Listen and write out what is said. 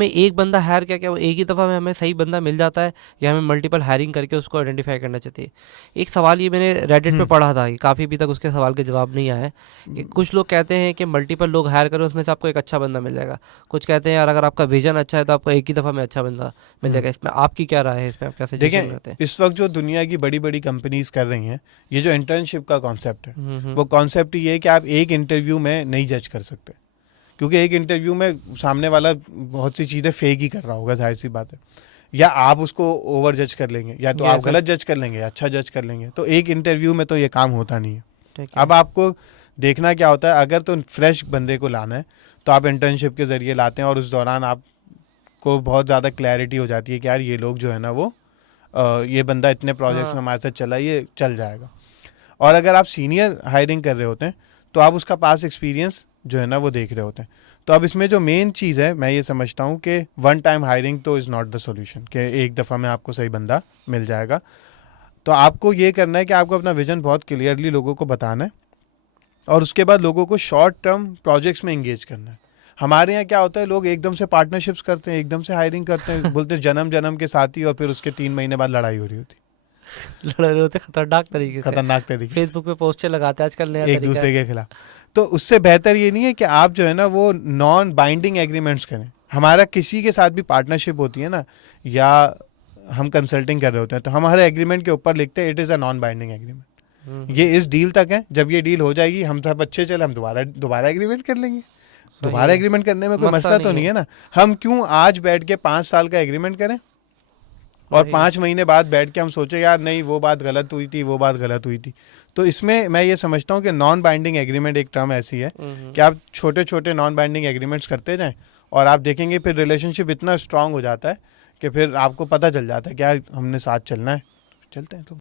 हमें एक बंदा हायर किया, क्या वो एक ही दफ़ा में हमें सही बंदा मिल जाता है, या हमें मल्टीपल हायरिंग करके उसको आइडेंटिफाई करना चाहिए? एक सवाल ये मैंने रेडिट पे हम्म। पढ़ा था, कि काफ़ी अभी तक उसके सवाल के जवाब नहीं आया है, कि कुछ लोग कहते हैं कि मल्टीपल लोग हायर करो, उसमें से आपको एक अच्छा बंदा मिल जाएगा। कुछ कहते हैं यार अगर आपका विजन अच्छा है तो आपको एक ही दफ़ा में अच्छा बंदा मिल हम्म। जाएगा। इसमें आपकी क्या राय है? इसमें आप क्या सजेशन देखें, देते हैं? इस वक्त जो दुनिया की बड़ी बड़ी कंपनीज कर रही हैं, ये जो इंटर्नशिप का कॉन्सेप्ट है, हम्म। वो कॉन्सेप्ट ये है कि आप एक इंटरव्यू में नहीं जज कर सकते, क्योंकि एक इंटरव्यू में सामने वाला बहुत सी चीज़ें फेक ही कर रहा होगा, जाहिर सी बात है। या आप उसको ओवर जज कर लेंगे, या तो आप यस सर। गलत जज कर लेंगे, या अच्छा जज कर लेंगे। तो एक इंटरव्यू में तो ये काम होता नहीं है। ठीक है। अब आपको देखना क्या होता है, अगर तो फ्रेश बंदे को लाना है तो आप इंटर्नशिप के ज़रिए लाते हैं, और उस दौरान आपको बहुत ज़्यादा क्लैरिटी हो जाती है कि यार ये लोग जो है ना वो ये बंदा इतने प्रोजेक्ट्स में हाँ। हमारे साथ चला, ये चल जाएगा। और अगर आप सीनियर हायरिंग कर रहे होते हैं तो आप उसका पास एक्सपीरियंस जो है ना वो देख रहे होते हैं। तो अब इसमें जो मेन चीज़ है, मैं ये समझता हूँ कि वन टाइम हायरिंग तो इज़ नॉट द सॉल्यूशन, कि एक दफ़ा में आपको सही बंदा मिल जाएगा। तो आपको ये करना है कि आपको अपना विजन बहुत क्लियरली लोगों को बताना है, और उसके बाद लोगों को शॉर्ट टर्म प्रोजेक्ट्स में इंगेज करना है। हमारे यहाँ क्या होता है, लोग एकदम से पार्टनरशिप्स करते हैं, एकदम से हायरिंग करते हैं, बोलते हैं जन्म जन्म के साथी, और फिर उसके 3 महीने बाद लड़ाई हो रही होती, लड़ रहे होते खतरनाक तरीके से। खतरनाक तरीके से, फेसबुक पे पोस्टर लगाते हैं आजकल, नया एक तरीका दूसरे है। के खिलाफ। तो उससे बेहतर ये नहीं है कि आप जो है ना वो नॉन बाइंडिंग एग्रीमेंट्स करें। हमारा किसी के साथ भी पार्टनरशिप होती है ना, या हम कंसल्टिंग कर रहे होते हैं, तो हम हर एग्रीमेंट के ऊपर लिखते हैं it is a non binding agreement. ये हम्म। इस डील तक है, जब ये डील हो जाएगी, हम सब अच्छे चले, हम दोबारा दोबारा एग्रीमेंट कर लेंगे। सही दोबारा है। एग्रीमेंट करने में कोई मसला मसला तो नहीं नहीं है। है ना। हम क्यों आज बैठ के 5 साल का एग्रीमेंट करें, और वही। 5 महीने बाद बैठ के हम सोचे यार नहीं वो बात गलत हुई थी, वो बात गलत हुई थी। तो इसमें मैं ये समझता हूँ कि नॉन बाइंडिंग एग्रीमेंट एक टर्म ऐसी है कि आप छोटे छोटे नॉन बाइंडिंग एग्रीमेंट्स करते जाएं, और आप देखेंगे फिर रिलेशनशिप इतना स्ट्रांग हो जाता है कि फिर आपको पता चल जाता है कि यार हमने साथ चलना है, चलते हैं तो